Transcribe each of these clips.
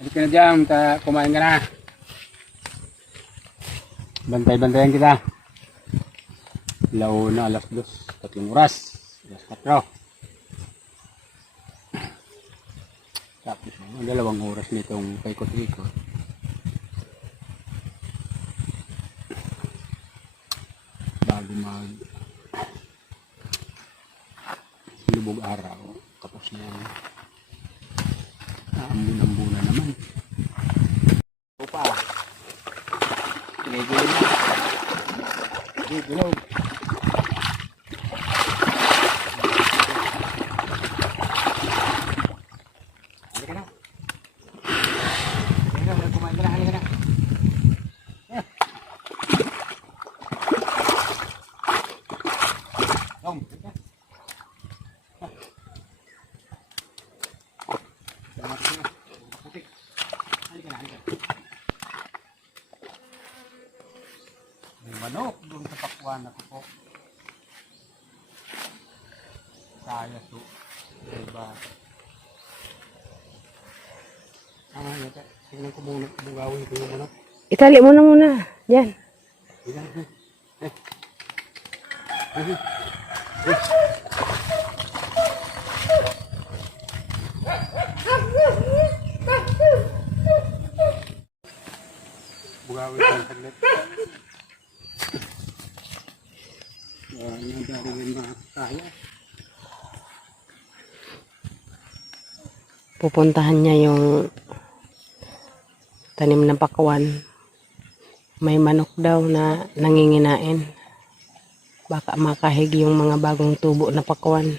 Halika na dyan, kumain ka na. Bantay-bantayan kita. Launa, alas 2, 3 oras. Alas 4. Tapos, 2 oras nitong paikot-ikot. Bago lubog araw. Tapos na yan. Ambun-ambuna naman. Ito pa. Ginigilin na. Ginigilog. Halika na. Halika na. Kumain ka na. Halika na. Tom. Halika. May manok doon sa pakuan ako po. Kaya to. Diba? Yata. Tingnan ko muna. Bungawin ko yung manok. Itali mo na muna. Yan. Bungawin ko yung saglit. Nadari yung mga kaya. Pupuntahan niya yung tanim ng pakuan. May manok daw na nanginginain. Baka makahig yung mga bagong tubo na pakuan.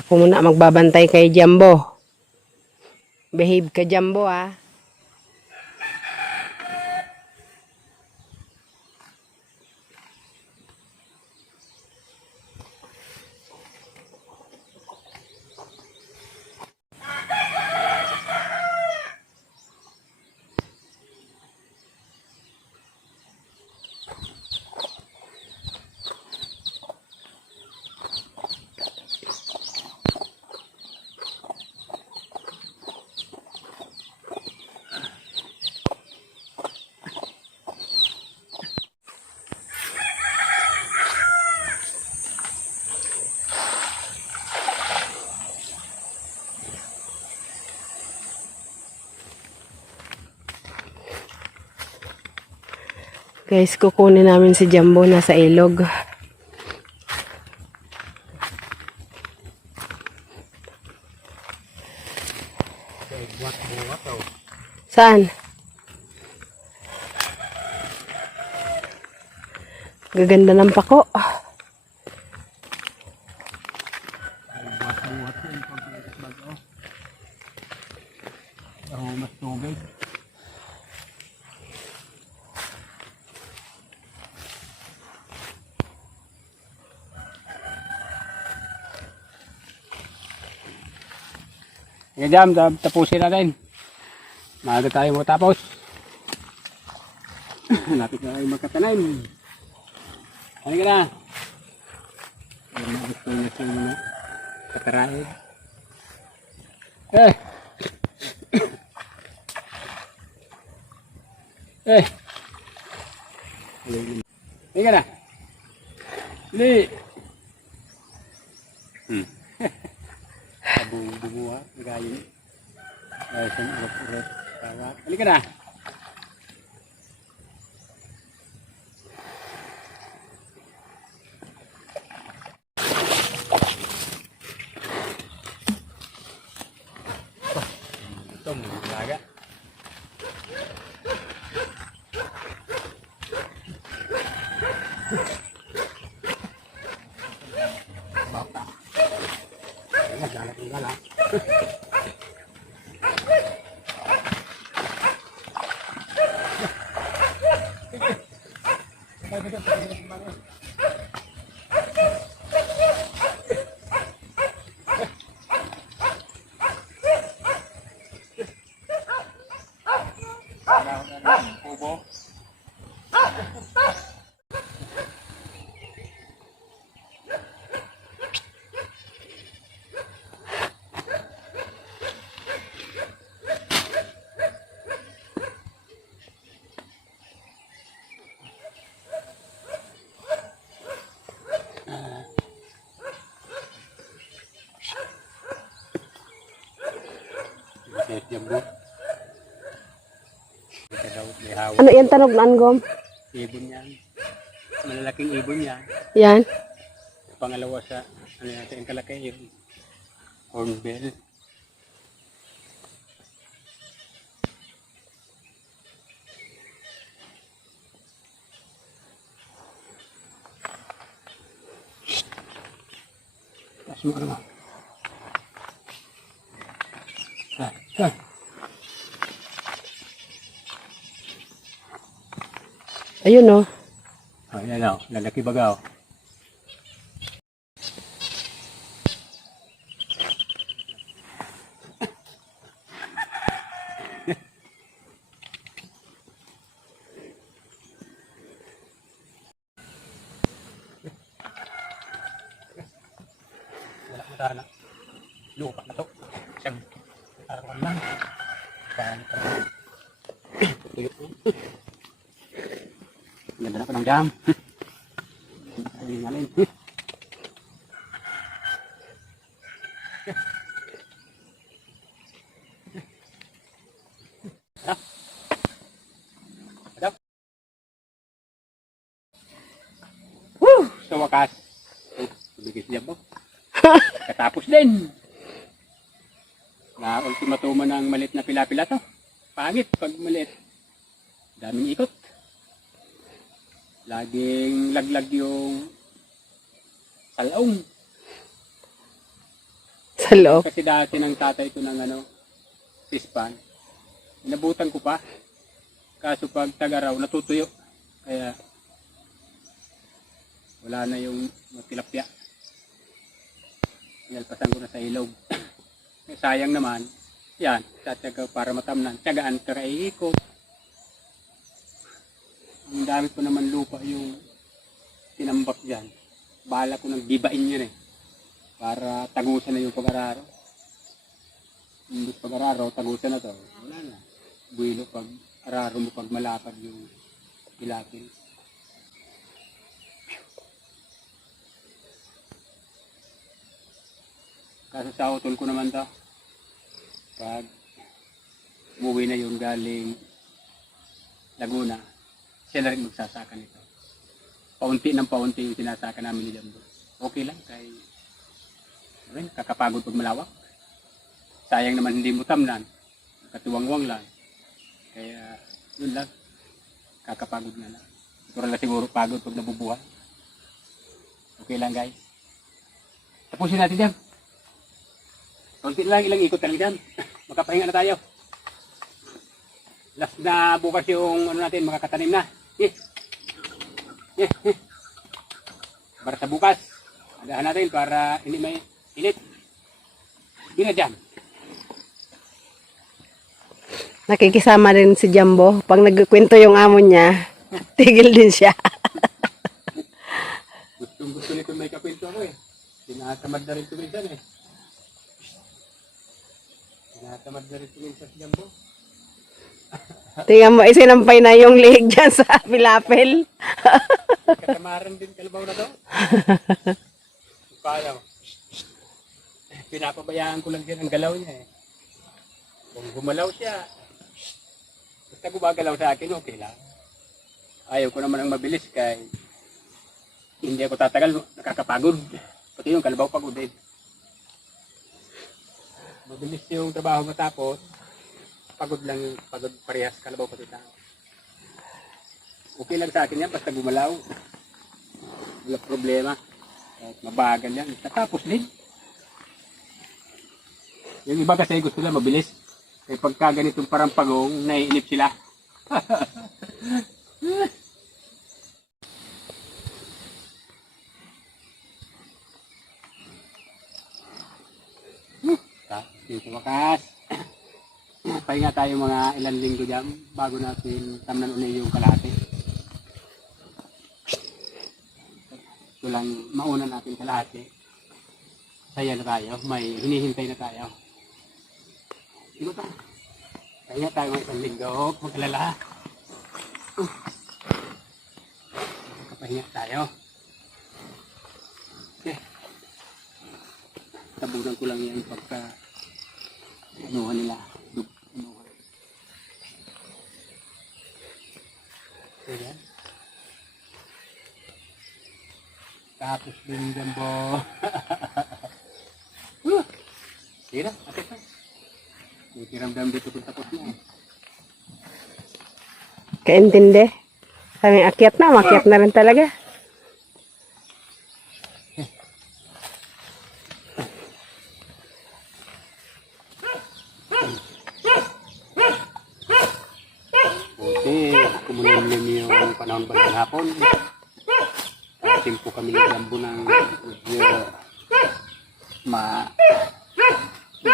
Ako muna magbabantay kay Jumbo. Behave ka, Jumbo, ah. Guys, kukunin namin si Jumbo na sa ilog. Saan? Gaganda ng pako. Mas tubig. Jam, tapusin natin. Maaga tayo matapos. Lapit na tayo magkatanim. Halika na. Gusto niya siya muna. Katarahin. Eh! Eh! Halika na. Hali! Bunga, gayon. Gayon, urot-urot. Halika na. Ito, mga bata. Galak-galak. Yes, Jumbo. Ito daw, may hawak. Ano yan tanog na anggom? Ibon yan. Malalaking ibon yan. Yan. Pangalawa sa, ano natin, yung kalaki, yung hornbill. Taas mo ano. Ah. Ayun oh. Ayan o, lalaki baga o. Wala mo sana. Lupa na to. Siyang arawan lang. Paano pa? Tuyot mo. Ganda na pa ng jam. Hindi nga rin. Adap. Woo! Sa wakas. Tumigis niya po. Katapos din. Na ultimatumo ng malit na pila-pila to. Pangit pag malit. Daming ikot. Laging laglag yung salaong. Sa loob. Kasi dati ng tatay ko ng pispan. Inabutan ko pa. Kaso pag tag-araw, natutuyo. Kaya wala na yung tilapia. Nalpasan ko na sa ilog. Sayang naman. Yan, tatyaga para matamnan. Tyagaan karaikot. Ang dami ko naman lupa yung tinambak dyan. Bahala ko nang gibain yun eh. Para tagusan na yung pag-araro. Hindi pag-araro, tagusan na to. Wala na. Buwilo pag araro mo pag malapad yung ilapin. Kaso sa utol ko naman to. Pag umuwi na yung galing Laguna, siya na rin magsasaka nito. Paunti ng paunti yung sinasaka namin ni Jumbo. Okay lang, kay kakapagod pag malawak. Sayang naman hindi mo tamnan, katuwang-wang lang. Kaya yun lang, kakapagod na lang. Natural na siguro pagod pag nabubuhay. Okay lang guys. Tapusin natin dyan. Kaunti lang, ilang ikot lang dyan. Makapahinga na tayo. Last na bukas yung natin, makakatanim na. Para sa bukas, adahan natin para hindi may init. Hindi na dyan. Nakikisama rin si Jumbo. Pag nagkwento yung amo niya, tigil din siya. Gusto nito may kakwento ako eh. Tinatamad na rin tuminsan eh. Tinatamad na rin tuminsan si Jumbo. Tingnan mo, isinampay na yung leg dyan sa pilapil. Katamaran din kalabaw na to. Paano? Pinapabayaan ko lang din ang galaw niya eh. Kung gumalaw siya, basta gumagalaw sa akin, okay lang. Ayaw ko naman ang mabilis kay hindi ako tatagal, nakakapagod. Pati yung kalabaw pagod din. Mabilis yung trabaho matapos, pagod lang yung pagod parehas kalabaw pati tao. Okay lang sa akin yan, basta gumalaw. Wala problema. Kahit mabagal yan, natapos din. Yung iba kasi gusto lang mabilis. Kaya pagka ganitong parang pagong, naiinip sila. Dito wakas. Pahinga tayo mga ilang linggo dyan bago natin tamnan ulit yung kalahati. Ito lang mauna natin kalahati. Saya na tayo. May hinihintay na tayo. Dito tayo. Pahinga tayo mga isang linggo. Huwag mag-alala. Pahinga tayo. Okay. Tabunan ko lang yan pagka Anuhan nila. Anuhan. Ayan. Tapos din Jumbo. Tira, akit na. May tiramdam dito kung tapos na. Kaintindi. Sabi akyat na, makyat na rin talaga. Buti, kumulimlim yung panahon ba ng hapon. Timpo kami ng Jumbo ng medyo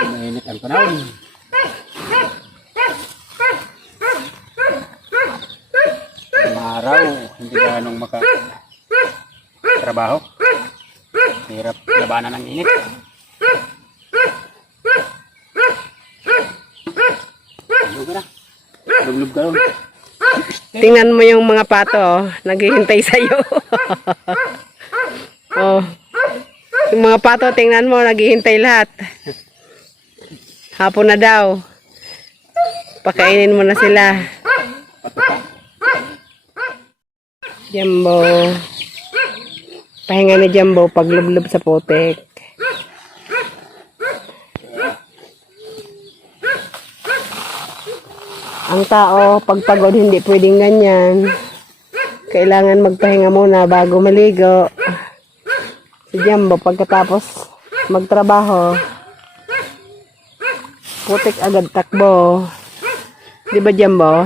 mainit ang panahon. Araw, hindi ganong trabaho. Hirap labanan ng init. Lug na. Lug ka ron. Tingnan mo yung mga pato, oh, naghihintay sa'yo. Oh. Yung mga pato, tingnan mo, naghihintay lahat. Hapon na daw. Pakainin mo na sila. Pato ka. Jumbo. Pahinga ni Jumbo pag lublob sa putik. Ang tao, pag pagod, hindi pwedeng ganyan. Kailangan magpahinga muna bago maligo. Si Jumbo, pagkatapos magtrabaho, putik agad takbo. Di ba, Jumbo?